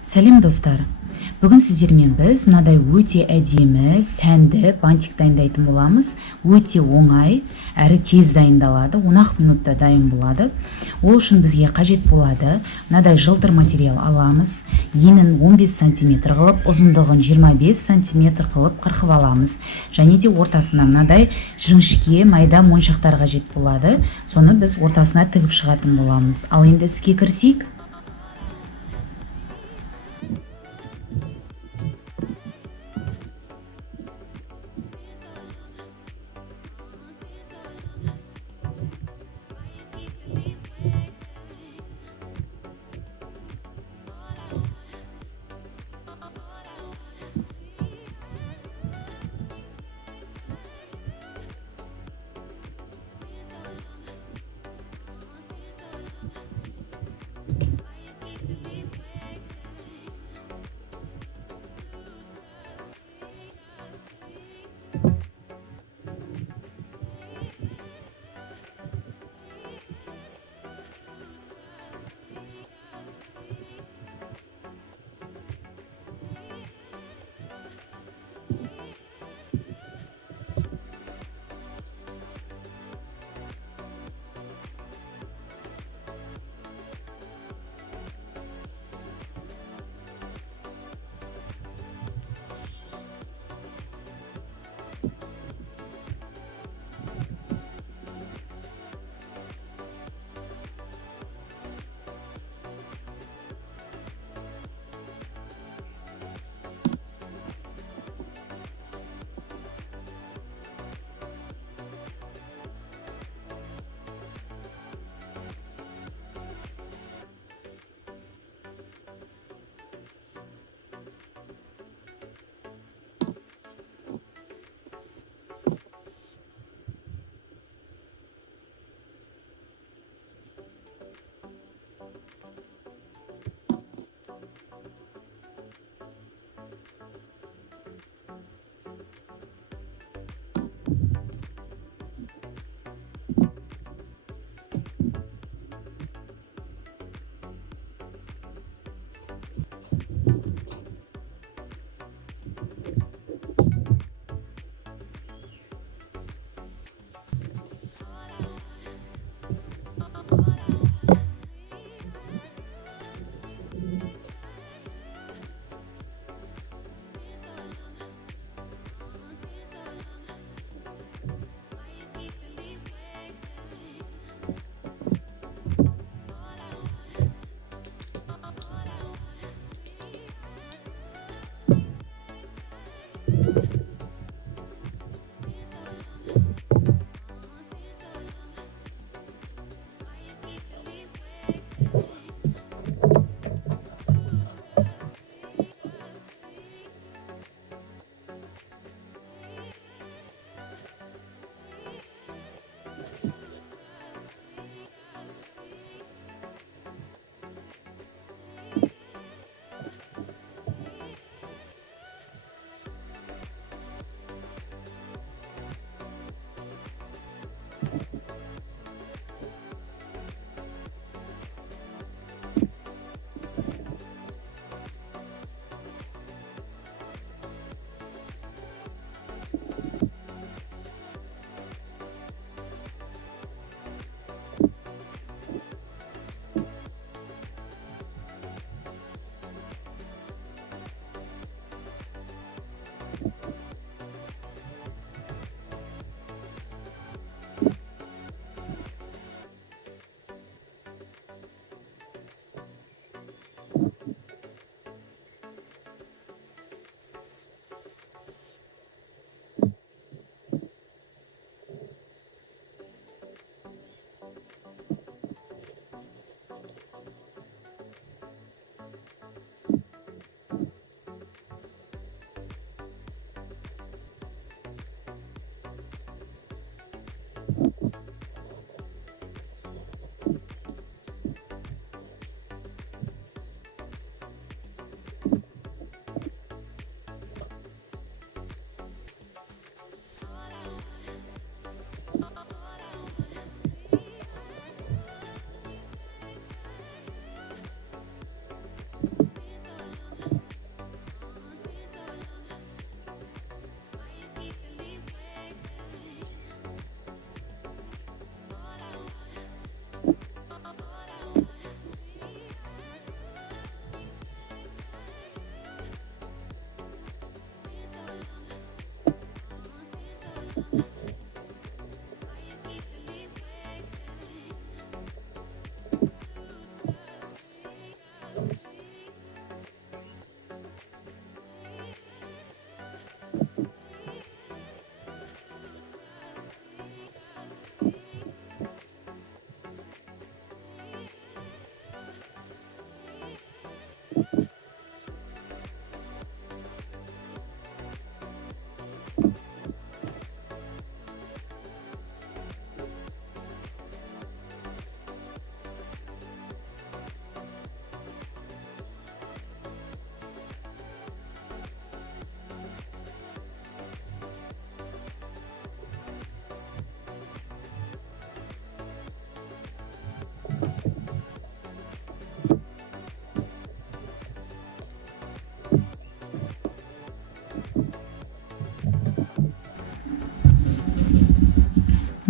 Сәлем достар. Бүгін сіздермен біз мынадай өте әдемі, сәнді бантик дайындайтын боламыз. Өте оңай, әрі тез дайындалады, 10 минутта дайын болады. Ол үшін бізге қажет болады мынадай жылтыр материал аламыз. Енін 15 см қылып, ұзындығын 25 см қылып қырқып аламыз. Және де ортасына мынадай жіңішке майда моншақтар қажет болады. Соны біз ортасына тігіп шығатын боламыз. Ал енді іске кірісейік.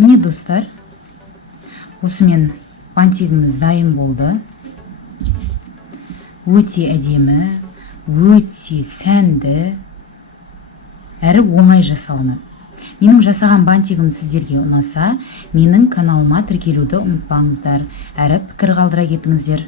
Міне достар, осымен бантигіміз дайын болды. Өте әдемі, өте сәнді, әрі оңай жасалынады. Менің жасаған бантигім сіздерге ұнаса, менің каналыма тіркелуді ұмытпаңыздар, әрі пікір қалдыра кетіңіздер.